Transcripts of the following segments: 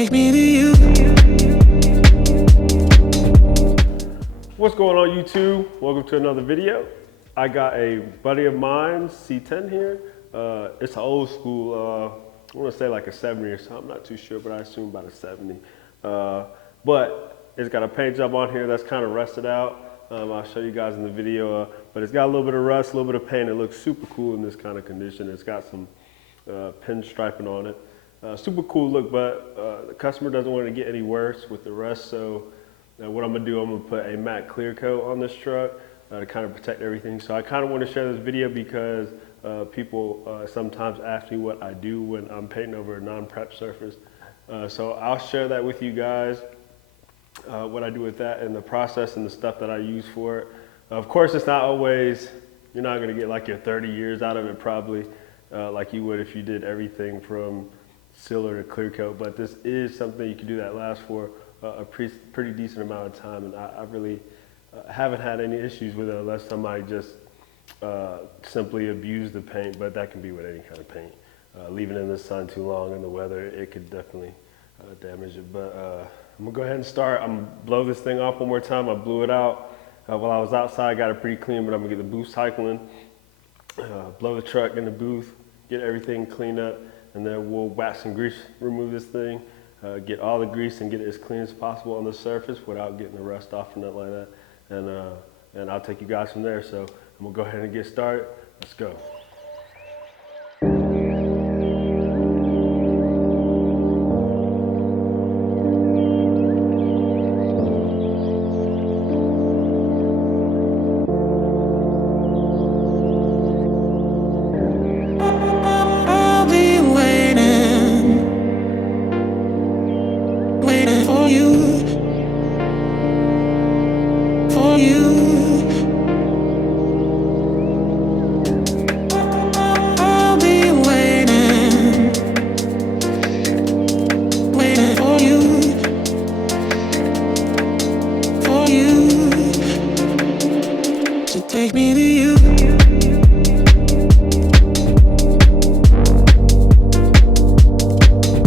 take me to you. What's going on, YouTube? Welcome to another video. I got a buddy of mine, C10 here. It's an old school, I want to say like a 70 or something. I'm not too sure, but I assume about a 70. But it's got a paint job on here that's kind of rusted out. I'll show you guys in the video, but it's got a little bit of rust, a little bit of paint. It looks super cool in this kind of condition. It's got some pinstriping on it. Super cool look, but the customer doesn't want to get any worse with the rust, so what I'm gonna do, I'm gonna put a matte clear coat on this truck to kind of protect everything. So I kind of want to share this video because people sometimes ask me what I do when I'm painting over a non-prep surface. So I'll share that with you guys, what I do with that and the process and the stuff that I use for it. Of course, it's not always, you're not gonna get like your 30 years out of it probably, like you would if you did everything from sealer to clear coat, but this is something you can do that lasts for a pretty decent amount of time, and I really haven't had any issues with it unless somebody just simply abused the paint, but that can be with any kind of paint. Leaving it in the sun too long in the weather, it could definitely damage it. But I'm gonna go ahead and start. I'm gonna blow this thing off one more time. I blew it out while I was outside, got it pretty clean, but I'm gonna get the booth cycling, blow the truck in the booth, get everything cleaned up, and then we'll wax and grease, remove this thing, get all the grease and get it as clean as possible on the surface without getting the rust off or nothing like that. And I'll take you guys from there. So I'm gonna go ahead and get started. Let's go. Take me to you.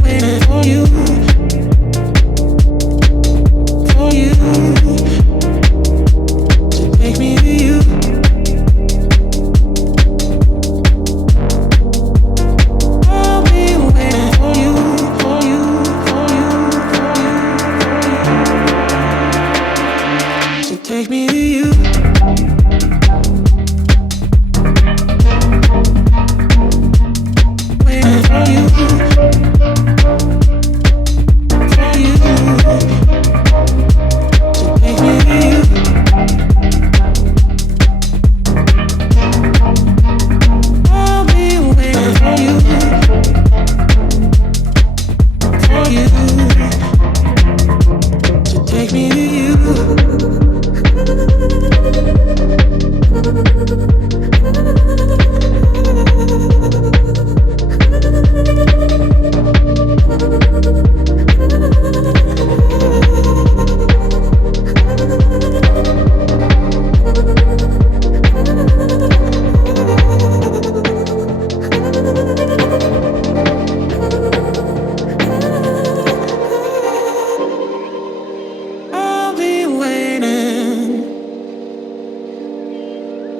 Waiting for you. For you. To take me to you. I'll be waiting for you. For you. For you. For you. To take me to you.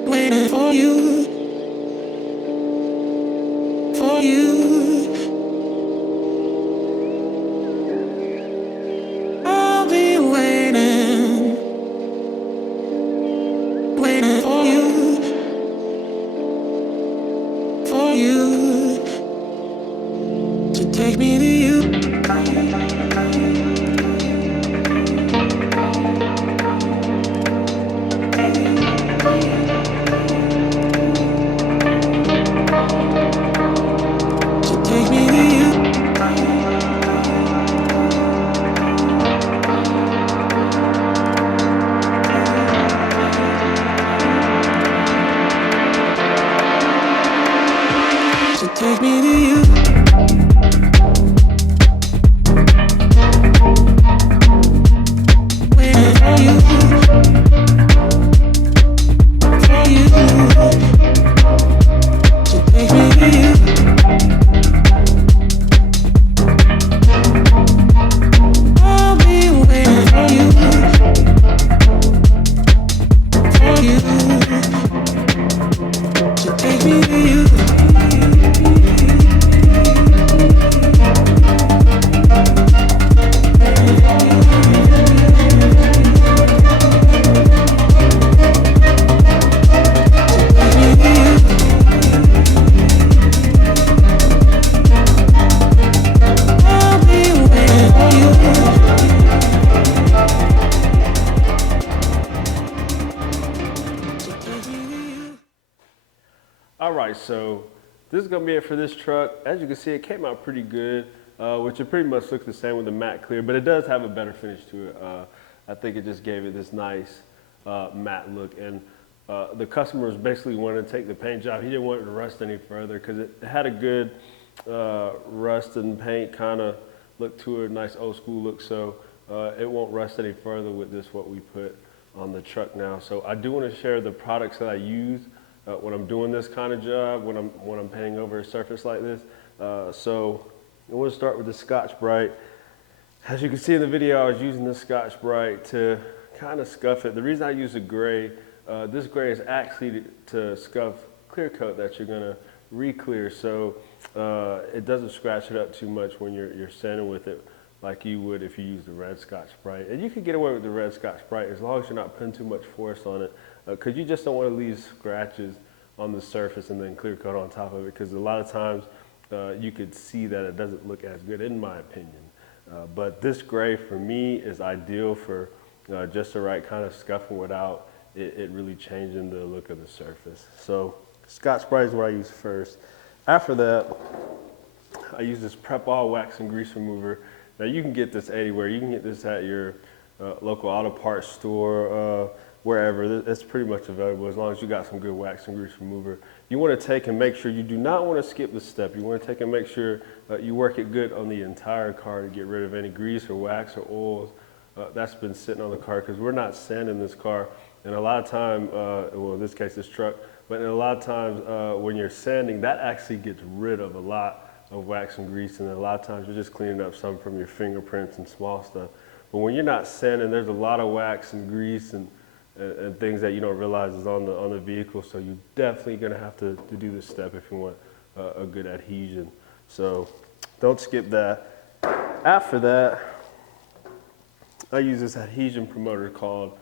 Waiting for you, for you. I'll be waiting, waiting for you, for you. To take me to you. Take me to you. Waiting for you. For you. So take me to you. so this is gonna be it for this truck. As you can see, it came out pretty good, which it pretty much looks the same with the matte clear, but it does have a better finish to it. I think it just gave it this nice matte look, and the customer was basically wanting to take the paint job. He didn't want it to rust any further because it had a good rust and paint kind of look to it, nice old school look. So it won't rust any further with this, what we put on the truck now. So I do want to share the products that I use when I'm doing this kind of job, when I'm painting over a surface like this. So I want to start with the Scotch-Brite. As you can see in the video, I was using this Scotch-Brite to kind of scuff it. The reason I use a gray, this gray is actually to scuff clear coat that you're gonna re-clear, so it doesn't scratch it up too much when you're sanding with it like you would if you use the red Scotch-Brite. And you can get away with the red Scotch-Brite as long as you're not putting too much force on it, because you just don't want to leave scratches on the surface and then clear coat on top of it, because a lot of times you could see that it doesn't look as good, in my opinion. But this gray for me is ideal for just the right kind of scuffing without it really changing the look of the surface. So Scotch-Brite is what I use first. After that, I use this Prep All Wax and Grease Remover. Now you can get this anywhere. You can get this at your local auto parts store, wherever. It's pretty much available as long as you got some good wax and grease remover. You want to take and make sure, you do not want to skip the step. You want to take and make sure you work it good on the entire car to get rid of any grease or wax or oils that's been sitting on the car, because we're not sanding this car. And a lot of time, well in this case this truck, but in a lot of times when you're sanding, that actually gets rid of a lot of wax and grease, and a lot of times you're just cleaning up some from your fingerprints and small stuff. But when you're not sanding, there's a lot of wax and grease and things that you don't realize is on the vehicle. So you're definitely gonna have to do this step if you want a good adhesion. So don't skip that. After that, I use this adhesion promoter called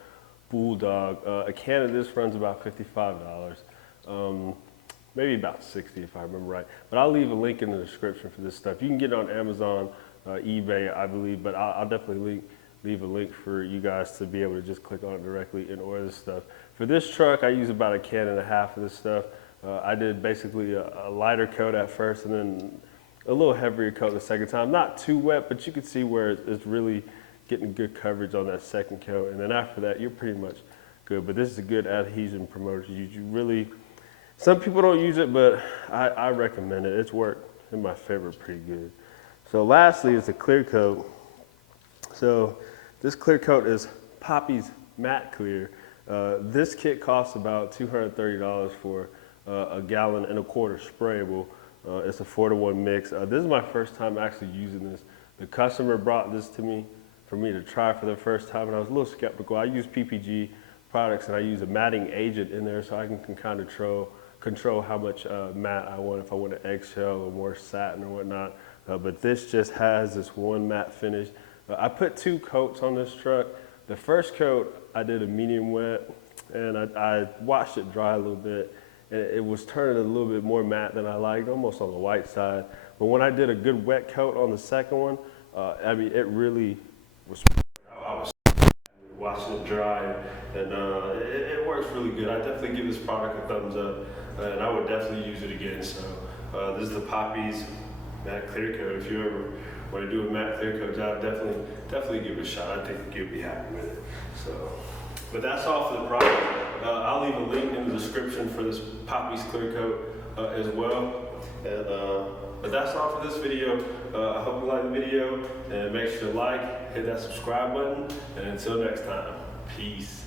Bulldog. A can of this runs about $55. Maybe about 60 if I remember right. But I'll leave a link in the description for this stuff. You can get it on Amazon, eBay, I believe, but I'll definitely leave a link for you guys to be able to just click on it directly and order this stuff. For this truck, I use about 1.5 cans of this stuff. I did basically a lighter coat at first and then a little heavier coat the second time. Not too wet, but you can see where it's really getting good coverage on that second coat. And then after that, you're pretty much good. But this is a good adhesion promoter. You really, some people don't use it, but I recommend it. It's worked in my favor pretty good. So lastly is a clear coat. So this clear coat is Poppy's Matte Clear. This kit costs about $230 for a 1.25 gallon sprayable. It's a 4-to-1 mix. This is my first time actually using this. The customer brought this to me for me to try for the first time, and I was a little skeptical. I use PPG products, and I use a matting agent in there so I can kind of control how much matte I want, if I want an eggshell or more satin or whatnot. But this just has this one matte finish. I put 2 coats on this truck. The first coat, I did a medium wet, and I watched it dry a little bit, and it was turning a little bit more matte than I liked, almost on the white side. But when I did a good wet coat on the second one, I mean, it really was, I was watching it dry, and it works really good. I definitely give this product a thumbs up, and I would definitely use it again. So this is the Poppy's Matte Clear Coat. If you ever want to do a matte clear coat job, definitely give it a shot. I think you'll be happy with it. So, but that's all for the product. I'll leave a link in the description for this Poppy's Clear Coat as well. And but that's all for this video. I hope you like the video, and make sure to like, hit that subscribe button, and until next time, peace.